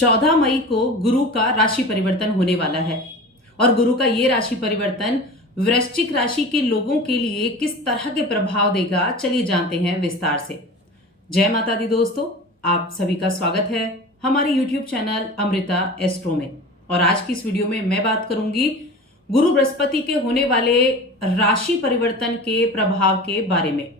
14 मई को गुरु का राशि परिवर्तन होने वाला है और गुरु का ये राशि परिवर्तन वृश्चिक राशि के लोगों के लिए किस तरह के प्रभाव देगा, चलिए जानते हैं विस्तार से। जय माता दी दोस्तों, आप सभी का स्वागत है हमारे YouTube चैनल अमृता एस्ट्रो में। और आज की इस वीडियो में मैं बात करूंगी गुरु बृहस्पति के होने वाले राशि परिवर्तन के प्रभाव के बारे में।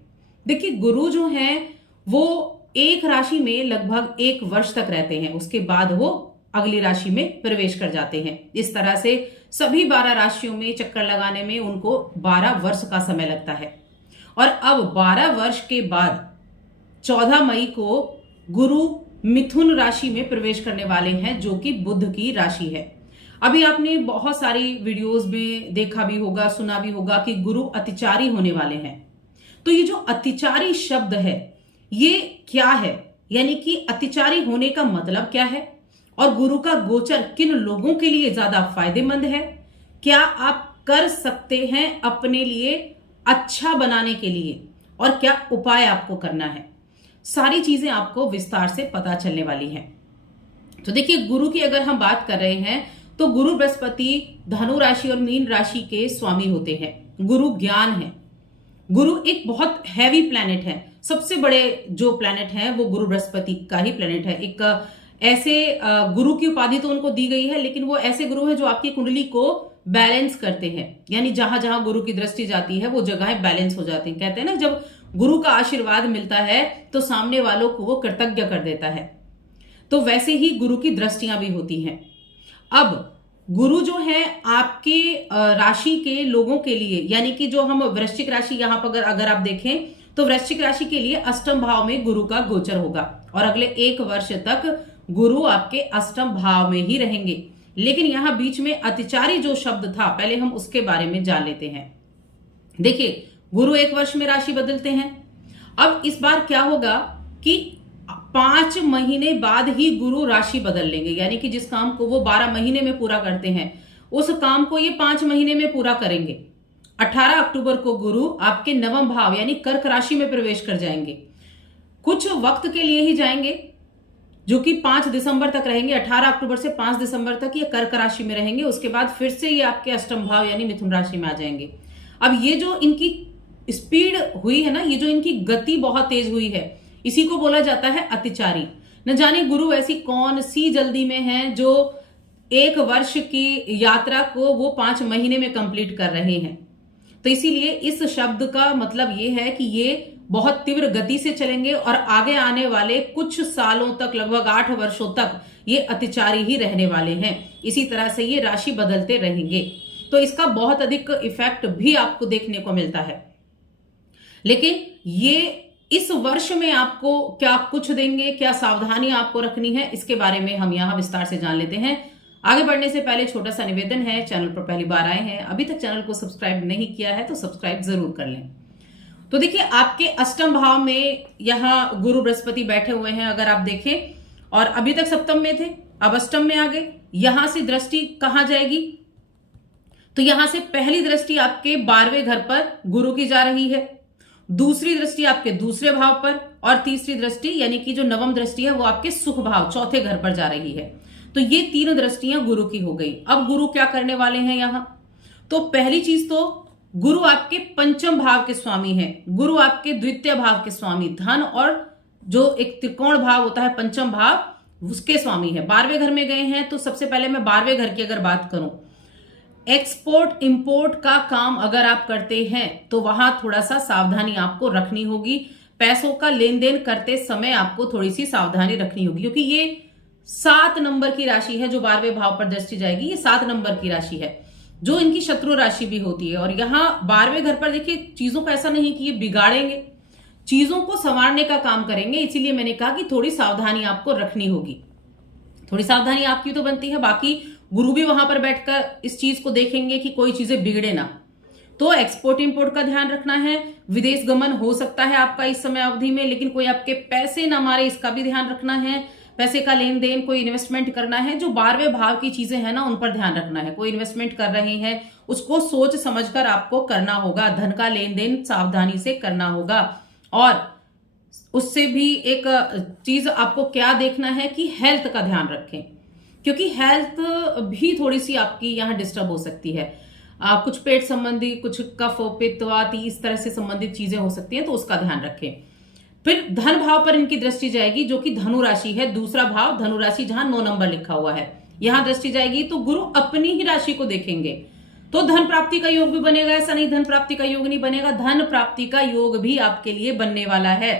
देखिए, गुरु जो हैं वो एक राशि में लगभग 1 वर्ष तक रहते हैं, उसके बाद वो अगली राशि में प्रवेश कर जाते हैं। इस तरह से सभी 12 राशियों में चक्कर लगाने में उनको 12 वर्ष का समय लगता है। और अब 12 वर्ष के बाद 14 मई को गुरु मिथुन राशि में प्रवेश करने वाले हैं, जो कि बुध की राशि है। अभी आपने बहुत सारी वीडियोस में देखा भी होगा, सुना भी होगा कि गुरु अतिचारी होने वाले हैं। तो ये जो अतिचारी शब्द है ये क्या है, यानी कि अतिचारी होने का मतलब क्या है और गुरु का गोचर किन लोगों के लिए ज्यादा फायदेमंद है, क्या आप कर सकते हैं अपने लिए अच्छा बनाने के लिए और क्या उपाय आपको करना है, सारी चीजें आपको विस्तार से पता चलने वाली हैं। तो देखिए, गुरु की अगर हम बात कर रहे हैं तो गुरु बृहस्पति धनु राशि और मीन राशि के स्वामी होते हैं। गुरु ज्ञान है, गुरु एक बहुत हैवी प्लैनेट है। सबसे बड़े जो प्लैनेट है वो गुरु बृहस्पति का ही प्लैनेट है। एक ऐसे गुरु की उपाधि तो उनको दी गई है, लेकिन वो ऐसे गुरु है जो आपकी कुंडली को बैलेंस करते हैं, यानी जहां जहां गुरु की दृष्टि जाती है वो जगहें बैलेंस हो जाती हैं। कहते हैं ना, जब गुरु का आशीर्वाद मिलता है तो सामने वालों को वो कृतज्ञ कर देता है। तो वैसे ही गुरु की दृष्टियां भी होती हैं। अब गुरु जो है आपके राशि के लोगों के लिए, यानी कि जो हम वृश्चिक राशि यहां पर अगर आप देखें तो वृश्चिक राशि के लिए अष्टम भाव में गुरु का गोचर होगा और अगले 1 वर्ष तक गुरु आपके अष्टम भाव में ही रहेंगे। लेकिन यहां बीच में अतिचारी जो शब्द था, पहले हम उसके बारे में जान लेते हैं। देखिए, गुरु 1 वर्ष में राशि बदलते हैं। अब इस बार क्या होगा कि 5 महीने बाद ही गुरु राशि बदल लेंगे, यानी कि जिस काम को वो 12 महीने में पूरा करते हैं उस काम को ये 5 महीने में पूरा करेंगे। 18 अक्टूबर को गुरु आपके नवम भाव यानी कर्क राशि में प्रवेश कर जाएंगे। कुछ वक्त के लिए ही जाएंगे, जो कि 5 दिसंबर तक रहेंगे। 18 अक्टूबर से 5 दिसंबर तक ये कर्क राशि में रहेंगे। उसके बाद फिर से ये आपके अष्टम भाव यानी मिथुन राशि में आ जाएंगे। अब ये जो इनकी स्पीड हुई है ना, ये जो इनकी गति बहुत तेज हुई है, इसी को बोला जाता है अतिचारी। न जाने गुरु ऐसी कौन सी जल्दी में है जो 1 वर्ष की यात्रा को वो 5 महीने में कंप्लीट कर रहे हैं। तो इसीलिए इस शब्द का मतलब ये है कि ये बहुत तीव्र गति से चलेंगे और आगे आने वाले कुछ सालों तक, लगभग 8 वर्षों तक ये अतिचारी ही रहने वाले हैं। इसी तरह से ये राशि बदलते रहेंगे, तो इसका बहुत अधिक इफेक्ट भी आपको देखने को मिलता है। लेकिन ये इस वर्ष में आपको क्या कुछ देंगे, क्या सावधानी आपको रखनी है, इसके बारे में हम यहां विस्तार से जान लेते हैं। आगे बढ़ने से पहले छोटा सा निवेदन है, चैनल पर पहली बार आए हैं, अभी तक चैनल को सब्सक्राइब नहीं किया है तो सब्सक्राइब जरूर कर लें। तो देखिए, आपके अष्टम भाव में यहां गुरु बृहस्पति बैठे हुए हैं। अगर आप देखें, और अभी तक सप्तम में थे, अब अष्टम में आ गए। यहां से दृष्टि कहां जाएगी, तो यहां से पहली दृष्टि आपके 12वें घर पर गुरु की जा रही है, दूसरी दृष्टि आपके दूसरे भाव पर, और तीसरी दृष्टि यानी कि जो नवम दृष्टि है वो आपके सुख भाव चौथे घर पर जा रही है। तो ये 3 दृष्टियां गुरु की हो गई। अब गुरु क्या करने वाले हैं यहां, तो पहली चीज तो गुरु आपके पंचम भाव के स्वामी हैं। गुरु आपके द्वितीय भाव के स्वामी, धन और जो एक त्रिकोण भाव होता है पंचम भाव, उसके स्वामी है। 12वें घर में गए हैं। तो सबसे पहले मैं 12वें घर की अगर बात करूं, एक्सपोर्ट इंपोर्ट का काम अगर आप करते हैं तो वहां थोड़ा सा सावधानी आपको रखनी होगी। पैसों का लेन देन करते समय आपको थोड़ी सी सावधानी रखनी होगी, क्योंकि ये 7 नंबर की राशि है। जो 12वें भाव पर दृष्टि जाएगी, ये 7 नंबर की राशि है, जो इनकी शत्रु राशि भी होती है। और यहाँ 12वें घर पर देखिए, चीजों को ऐसा नहीं कि ये बिगाड़ेंगे, चीजों को संवारने का काम करेंगे। इसीलिए मैंने कहा कि थोड़ी सावधानी आपको रखनी होगी। थोड़ी सावधानी आपकी तो बनती है, बाकी गुरु भी वहां पर बैठकर इस चीज को देखेंगे कि कोई चीजें बिगड़े ना। तो एक्सपोर्ट इंपोर्ट का ध्यान रखना है। विदेश गमन हो सकता है आपका इस समय अवधि में, लेकिन कोई आपके पैसे ना मारे, इसका भी ध्यान रखना है। पैसे का लेन देन, कोई इन्वेस्टमेंट करना है, जो 12वें भाव की चीजें हैं ना, उन पर ध्यान रखना है। कोई इन्वेस्टमेंट कर रहे हैं उसको सोच समझकर आपको करना होगा। धन का लेन देन सावधानी से करना होगा। और उससे भी एक चीज आपको क्या देखना है कि हेल्थ का ध्यान रखें, क्योंकि हेल्थ भी थोड़ी सी आपकी यहाँ डिस्टर्ब हो सकती है। कुछ पेट संबंधी, कुछ कफ पित्त वात इस तरह से संबंधित चीजें हो सकती हैं, तो उसका ध्यान रखें। फिर धन भाव पर इनकी दृष्टि जाएगी, जो कि धनु राशि है, दूसरा भाव धनु राशि, जहां 9 नंबर लिखा हुआ है, यहां दृष्टि जाएगी। तो गुरु अपनी ही राशि को देखेंगे, तो धन प्राप्ति का योग भी बनेगा। ऐसा नहीं धन प्राप्ति का योग नहीं बनेगा, धन प्राप्ति का योग भी आपके लिए बनने वाला है।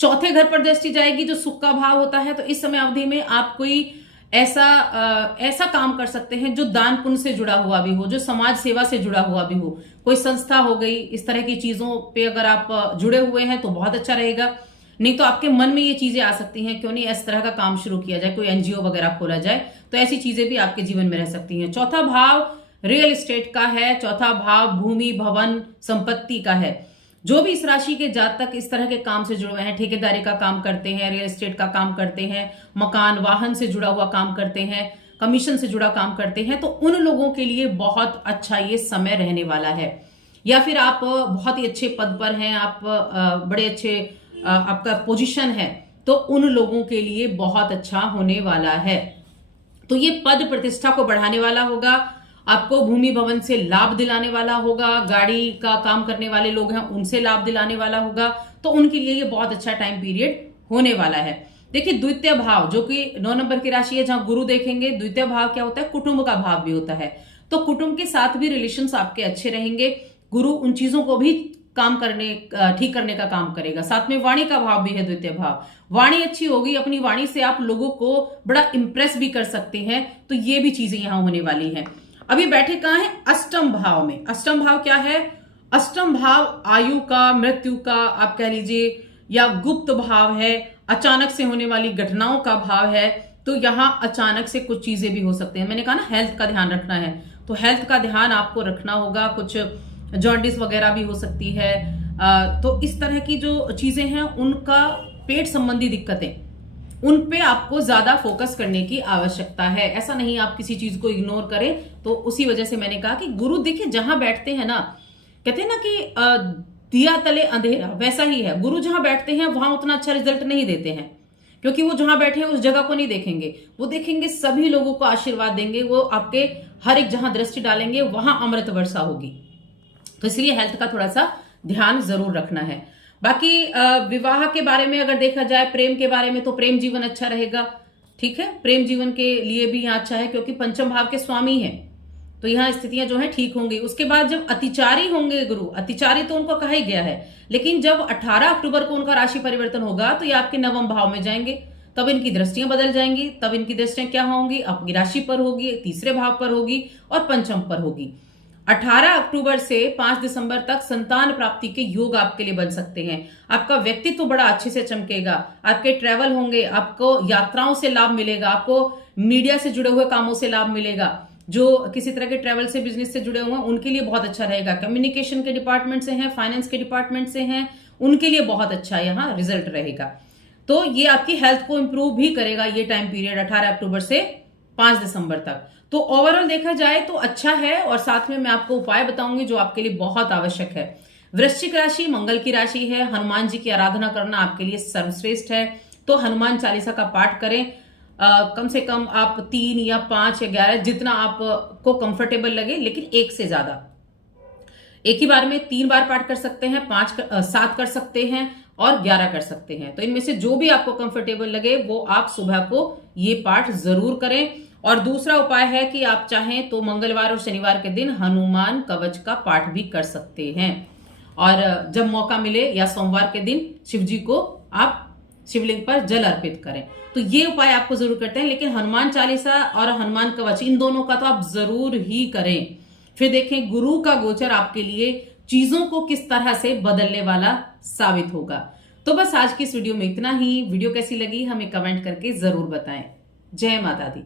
चौथे घर पर दृष्टि जाएगी, जो सुख का भाव होता है। तो इस समय अवधि में आप कोई ऐसा काम कर सकते हैं जो दान पुण्य से जुड़ा हुआ भी हो, जो समाज सेवा से जुड़ा हुआ भी हो, कोई संस्था हो गई, इस तरह की चीजों पे अगर आप जुड़े हुए हैं तो बहुत अच्छा रहेगा। नहीं तो आपके मन में ये चीजें आ सकती हैं, क्यों नहीं इस तरह का काम शुरू किया जाए, कोई एनजीओ वगैरह खोला जाए, तो ऐसी चीजें भी आपके जीवन में रह सकती हैं। चौथा भाव रियल एस्टेट का है, चौथा भाव भूमि भवन संपत्ति का है। जो भी इस राशि के जातक इस तरह के काम से जुड़े हुए हैं, ठेकेदारी का काम करते हैं, रियल एस्टेट का काम करते हैं, मकान वाहन से जुड़ा हुआ काम करते हैं, कमीशन से जुड़ा काम करते हैं, तो उन लोगों के लिए बहुत अच्छा ये समय रहने वाला है। या फिर आप बहुत ही अच्छे पद पर हैं, आप बड़े अच्छे आपका पोजीशन है, तो उन लोगों के लिए बहुत अच्छा होने वाला है। तो ये पद प्रतिष्ठा को बढ़ाने वाला होगा, आपको भूमि भवन से लाभ दिलाने वाला होगा, गाड़ी का काम करने वाले लोग हैं उनसे लाभ दिलाने वाला होगा, तो उनके लिए ये बहुत अच्छा टाइम पीरियड होने वाला है। देखिए द्वितीय भाव, जो कि 9 नंबर की राशि है, जहां गुरु देखेंगे, द्वितीय भाव क्या होता है, कुटुंब का भाव भी होता है। तो कुटुंब के साथ भी रिलेशंस आपके अच्छे रहेंगे। गुरु उन चीजों को भी ठीक करने का काम करेगा। साथ में वाणी का भाव भी है, द्वितीय भाव, वाणी अच्छी होगी, अपनी वाणी से आप लोगों को बड़ा इंप्रेस भी कर सकते हैं, तो ये भी चीजें यहां होने वाली हैं। अभी बैठे कहां है, अष्टम भाव में। अष्टम भाव क्या है, अष्टम भाव आयु का, मृत्यु का आप कह लीजिए, या गुप्त भाव है, अचानक से होने वाली घटनाओं का भाव है। तो यहां अचानक से कुछ चीजें भी हो सकती हैं। मैंने कहा ना हेल्थ का ध्यान रखना है, तो हेल्थ का ध्यान आपको रखना होगा। कुछ जॉन्डिस वगैरह भी हो सकती है। तो इस तरह की जो चीजें हैं, उनका पेट संबंधी दिक्कतें, उन पे आपको ज्यादा फोकस करने की आवश्यकता है। ऐसा नहीं आप किसी चीज को इग्नोर करें। तो उसी वजह से मैंने कहा कि गुरु देखिए जहां बैठते हैं ना, कहते हैं ना कि दिया तले अंधेरा, वैसा ही है। गुरु जहां बैठते हैं वहां उतना अच्छा रिजल्ट नहीं देते हैं, क्योंकि वो जहां बैठे हैं उस जगह को नहीं देखेंगे, वो देखेंगे सभी लोगों को आशीर्वाद देंगे, वो आपके हर एक जहां दृष्टि डालेंगे वहां अमृत वर्षा होगी। तो इसलिए हेल्थ का थोड़ा सा ध्यान जरूर रखना है। बाकी विवाह के बारे में अगर देखा जाए, प्रेम के बारे में, तो प्रेम जीवन अच्छा रहेगा। ठीक है, प्रेम जीवन के लिए भी यहाँ अच्छा है, क्योंकि पंचम भाव के स्वामी हैं, तो यहाँ स्थितियां जो है ठीक होंगी। उसके बाद जब अतिचारी होंगे गुरु, अतिचारी तो उनको कहा ही गया है, लेकिन जब 18 अक्टूबर को उनका राशि परिवर्तन होगा, तो ये आपके नवम भाव में जाएंगे, तब इनकी दृष्टियां बदल जाएंगी। तब इनकी दृष्टियां क्या होंगी, आपकी राशि पर होगी, तीसरे भाव पर होगी और पंचम पर होगी। 18 अक्टूबर से 5 दिसंबर तक संतान प्राप्ति के योग आपके लिए बन सकते हैं। आपका व्यक्तित्व तो बड़ा अच्छे से चमकेगा, आपके ट्रैवल होंगे, आपको यात्राओं से लाभ मिलेगा, आपको मीडिया से जुड़े हुए कामों से लाभ मिलेगा। जो किसी तरह के ट्रैवल से, बिजनेस से जुड़े हुए हैं, उनके लिए बहुत अच्छा रहेगा। कम्युनिकेशन के डिपार्टमेंट से हैं, फाइनेंस के डिपार्टमेंट से हैं, उनके लिए बहुत अच्छा यहाँ रिजल्ट रहेगा। तो ये आपकी हेल्थ को इंप्रूव भी करेगा ये टाइम पीरियड 18 अक्टूबर से 5 दिसंबर तक। तो ओवरऑल देखा जाए तो अच्छा है। और साथ में मैं आपको उपाय बताऊंगी जो आपके लिए बहुत आवश्यक है। वृश्चिक राशि मंगल की राशि है, हनुमान जी की आराधना करना आपके लिए सर्वश्रेष्ठ है। तो हनुमान चालीसा का पाठ करें, कम से कम आप 3 या 5 या 11, जितना आपको कंफर्टेबल लगे, लेकिन 1 से ज्यादा। एक ही बार में 3 बार पाठ कर सकते हैं, 7 कर सकते हैं और 11 कर सकते हैं। तो इनमें से जो भी आपको कंफर्टेबल लगे वो आप सुबह को ये पाठ जरूर करें। और दूसरा उपाय है कि आप चाहें तो मंगलवार और शनिवार के दिन हनुमान कवच का पाठ भी कर सकते हैं। और जब मौका मिले या सोमवार के दिन शिव जी को आप शिवलिंग पर जल अर्पित करें। तो ये उपाय आपको जरूर करते हैं, लेकिन हनुमान चालीसा और हनुमान कवच इन दोनों का तो आप जरूर ही करें। फिर देखें गुरु का गोचर आपके लिए चीजों को किस तरह से बदलने वाला साबित होगा। तो बस आज की इस वीडियो में इतना ही। वीडियो कैसी लगी हमें कमेंट करके जरूर बताएं। जय माता दी।